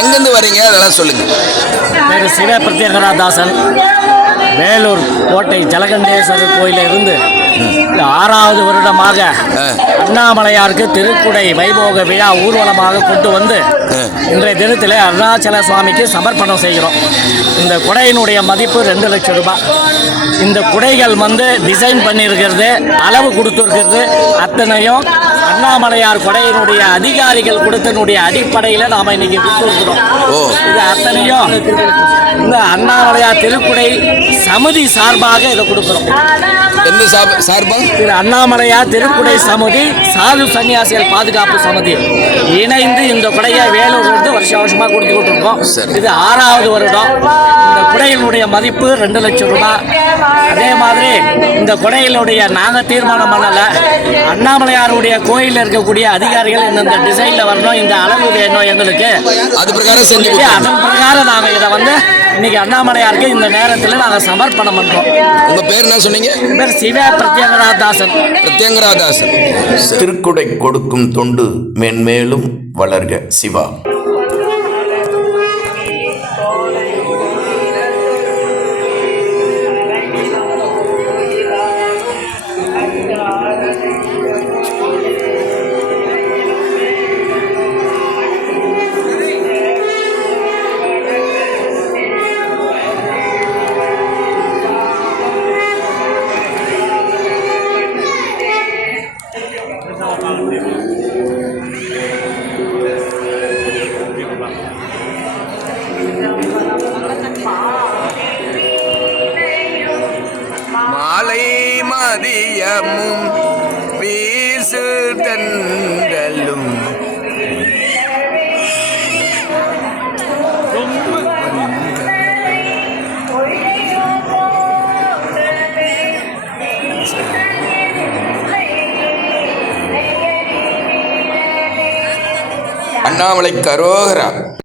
எங்கேருந்து வரீங்க? அதெல்லாம் சொல்லுங்க. பேர் சிவ பிரத்யேகராதாசன் வேலூர் கோட்டை ஜலகண்டேஸ்வரர் இந்த ஆறாவது வருடமாக. அண்ணாமலையாருக்கு திருக்குடை வைபோக விழா ஊர்வலமாக கொண்டு வந்து இன்றைய தினத்தில் அருணாச்சல சுவாமிக்கு சமர்ப்பணம் செய்கிறோம். இந்த குடையினுடைய மதிப்பு ரெண்டு லட்சம் ரூபாய். இந்த குடைகள் வந்து டிசைன் பண்ணியிருக்கிறது அளவு கொடுத்துருக்கிறது அத்தனையும் அண்ணாமலையார் கொடையினுடைய அதிகாரிகள் கொடுத்தனுடைய அடிப்படையில் நாம் இன்னைக்கு கொடுத்துருக்குறோம் ஓ. இது அத்தனையும் இந்த அண்ணாமலையார் திருக்குடை சமிதி சார்பாக இதை கொடுக்குறோம். எந்த சார் சார்பா? திரு அண்ணாமலையார் திருக்குடை சமிதி சாது சன்னியாசிகள் பாதுகாப்பு சமிதி. இணைந்து இந்த குடையை வேலூர் வந்து வருஷ வருஷமா கொடுத்துக்கிட்டு இருக்கோம். இது ஆறாவது வருடம். இந்த குடையினுடைய மதிப்பு ரெண்டு லட்சம் ரூபாய் அதே மாதிரி இந்த குடையினுடைய நாங்கள் தீர்மானம் பண்ணலை. அண்ணாமலையாருடைய கோயிலில் இருக்கக்கூடிய அதிகாரிகள் இந்தந்த டிசைனில் வரணும் இந்த அளவு வேணும் எங்களுக்கு. அது பிரகாரம் செஞ்சு அதன் பிரகாரம் நாங்கள் இதை வந்து இன்னைக்கு அண்ணாமலையாருக்கு இந்த நேரத்தில் நாங்கள் சமர்ப்பணம் பண்ணுறோம் உங்க பேர் என்ன சொன்னீங்க? பேர் சிவ பிரத்யேகராதாசன் பிரத்யங்கராதாசன். திருக்குடை கொடுக்கும் தொண்டு மென்மேலும் வளர்க சிவா. மதியமும் வீசு தண்டலும் அண்ணாமலை கரோகரா.